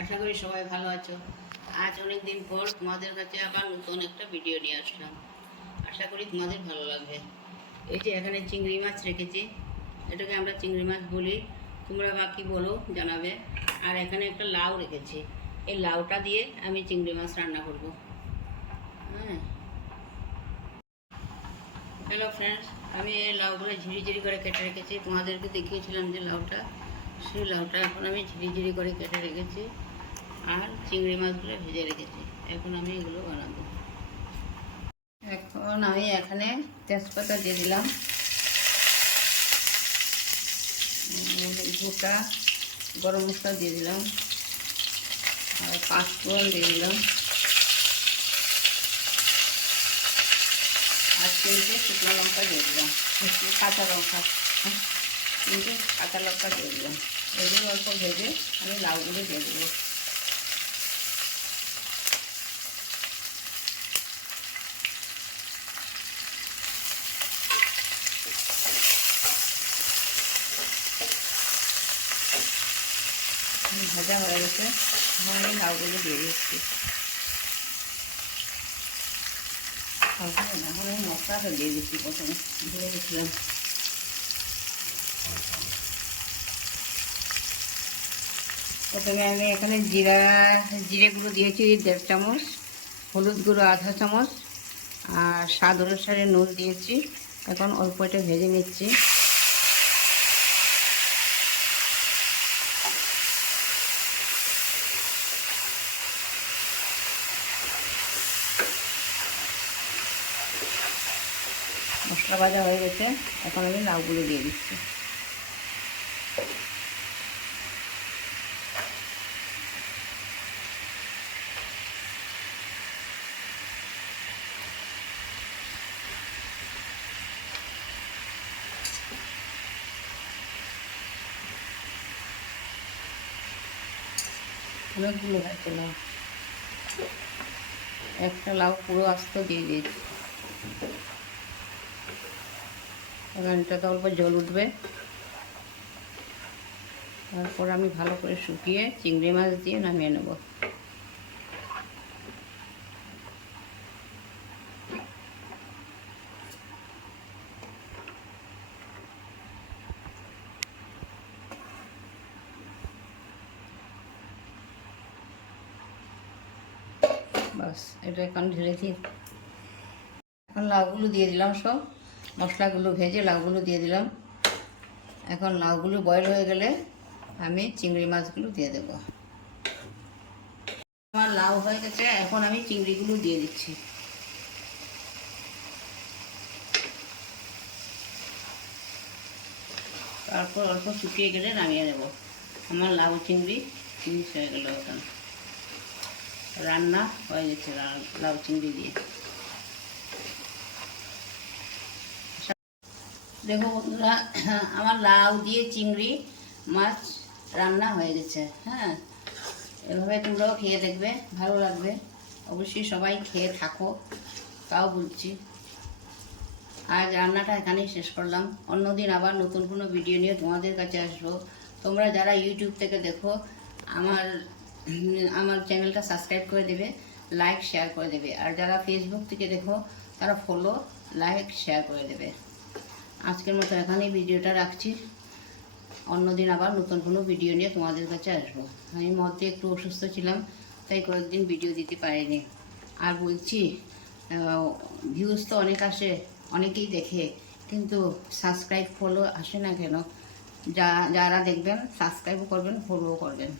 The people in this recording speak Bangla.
আশা করি সবাই ভালো আছো। আজ অনেক দিন পর তোমাদের কাছে আবার নতুন একটা ভিডিও নিয়ে আসলাম। আশা করি তোমাদের ভালো লাগবে। এই যে এখানে চিংড়ি মাছ রেখেছি, এটাকে আমরা চিংড়ি মাছ বলি, তোমরা বা কী বলো জানাবে। আর এখানে একটা লাউ রেখেছি, এই লাউটা দিয়ে আমি চিংড়ি মাছ রান্না করব। হ্যাঁ, হ্যালো ফ্রেন্ডস, আমি এই লাউগুলো ঝিরিঝিরি করে কেটে রেখেছি। তোমাদেরকে দেখিয়েছিলাম যে লাউটা, সেই লাউটা এখন আমি ঝিরিঝিরি করে কেটে রেখেছি। আর চিংড়ি মাছগুলো ভেজে রেখেছি। এখন আমি এগুলো বানাবো। এখন আমি এখানে তেজপাতা দিয়ে দিলাম, গোটা গরম মশলা দিয়ে দিলাম, আর 5 ফোড়ন দিয়ে দিলাম, আর 3টে শুকনো লঙ্কা দিয়ে দিলাম, কাঁচা লঙ্কা, 3টে কাঁচা লঙ্কা দিয়ে দিলাম। এগুলো অল্প ভেজে আমি লাউগুলো দিয়ে দেবো। ভাজা হয়ে গেছে, এখন আমি লাউগুলো দিয়ে দিচ্ছি। এখন আমি মশলাটা দিয়ে দিচ্ছি, প্রথমে ভুলে গেছিলাম। প্রথমে আমি এখানে জিরে গুঁড়ো দিয়েছি 1.5 চামচ, হলুদ গুঁড়ো 1/2 চামচ, আর স্বাদ অনুসারে নুন দিয়েছি। এখন অল্প এটা ভেজে নিচ্ছি। মশলা ভাজা হয়ে গেছে, এখন আমি লাউগুলো দিয়ে দিচ্ছি। অনেকগুলো হয়েছে লাউ, একটা লাউ পুরো আস্ত দিয়ে দিয়েছি। এখানটাতে অল্প জল উঠবে, তারপর আমি ভালো করে শুকিয়ে চিংড়ি মাছ দিয়ে নামিয়ে নেব। বাস, এটা এখন ঢেলেছি। এখন লাউগুলো দিয়ে দিলাম, সব মশলাগুলো ভেজে লাউগুলো দিয়ে দিলাম। এখন লাউগুলো বয়েল হয়ে গেলে আমি চিংড়ি মাছগুলো দিয়ে দেব। আমার লাউ হয়ে গেছে, এখন আমি চিংড়িগুলো দিয়ে দিচ্ছি। তারপর অল্প শুকিয়ে গেলে নামিয়ে নেব। আমার লাউ চিংড়ি ফিনিশ হয়ে গেল, এখন রান্না হয়ে গেছে লাউ চিংড়ি দিয়ে। দেখো বন্ধুরা, আমার লাউ দিয়ে চিংড়ি মাছ রান্না হয়ে গেছে। হ্যাঁ, এভাবে তোমরাও খেয়ে দেখবে, ভালো লাগবে। অবশ্যই সবাই খেয়ে থাকো, তাও বলছি। আজ রান্নাটা এখানেই শেষ করলাম। অন্যদিন আবার নতুন কোনো ভিডিও নিয়ে তোমাদের কাছে আসবো। তোমরা যারা ইউটিউব থেকে দেখো, আমার আমার চ্যানেলটা সাবস্ক্রাইব করে দেবে, লাইক শেয়ার করে দেবে। আর যারা ফেসবুক থেকে দেখো, তারা ফলো, লাইক, শেয়ার করে দেবে। আজকের মতো এখানেই ভিডিওটা রাখছি। অন্যদিন আবার নতুন কোনো ভিডিও নিয়ে তোমাদের কাছে আসবো। আমি মধ্যে একটু অসুস্থ ছিলাম, তাই কয়েকদিন ভিডিও দিতে পারিনি। আর বলছি, ভিউজ তো অনেক আসে, অনেকেই দেখে, কিন্তু সাবস্ক্রাইব ফলো আসে না কেন? যারা দেখবেন সাবস্ক্রাইবও করবেন, ফলোও করবেন।